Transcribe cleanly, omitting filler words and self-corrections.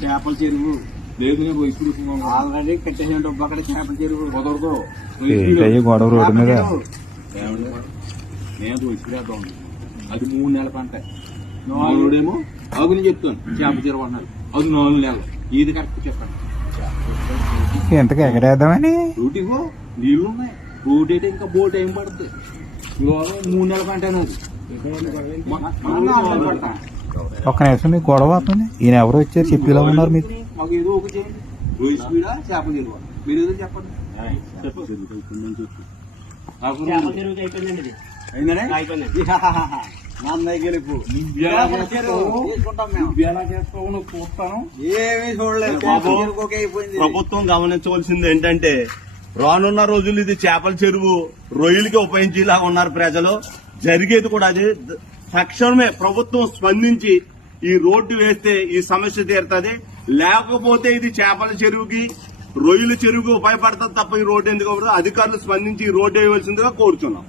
చేపల చెరువు లేదు నేను ఇప్పుడు తీసుకున్నాను. ఆల్రెడీ కట్టేసిన డబ్బు అక్కడ చేపల చెరువు కుదరదు. గొడవ రోడ్డు మీద నేను ఇప్పుడేద్దాం. అది 3 నెలల పంట. నాలుగుడేమో అగుని చెప్తాను చేప చెరువు అన్నారు. అది 4 నెలలు. ఇది కరెక్ట్ చెప్పండి. ఎంతకు ఎక్కడేద్దామని రూటిగో నీళ్లు ఉన్నాయి. బోట్ అయితే ఇంకా బోట్ ఏం పడుతుంది. ఇవాళ 3 నెలల పంట అనేది పడతా. ఒక్క నిమిషం మీకు గొడవ అవుతుంది. ఈయన ఎవరు వచ్చారు చెప్పేలా ఉన్నారు మీకు. మాకు ఏదో ఒక చేయండి. రోయి స్పీడా చేప చెరువు మీరు ఏదో చెప్పండి. ఏమీ చూడలేదు. ప్రభుత్వం గమనించవలసింది ఏంటంటే రానున్న రోజులు ఇది చేపల చెరువు రొయ్యలకి ఉపయోగించేలా ఉన్నారు ప్రజలు. జరిగేది కూడా అది. తక్షణమే ప్రభుత్వం స్పందించి ఈ రోడ్డు వేస్తే ఈ సమస్య తీరుతుంది. లేకపోతే ఇది చేపల చెరువుకి రొయ్యల చెరువుకి ఉపయోగపడుతుంది తప్ప ఈ రోడ్డు ఎందుకు అధికారులు స్పందించి ఈ రోడ్డు వేయవలసిందిగా కోరుతున్నాం.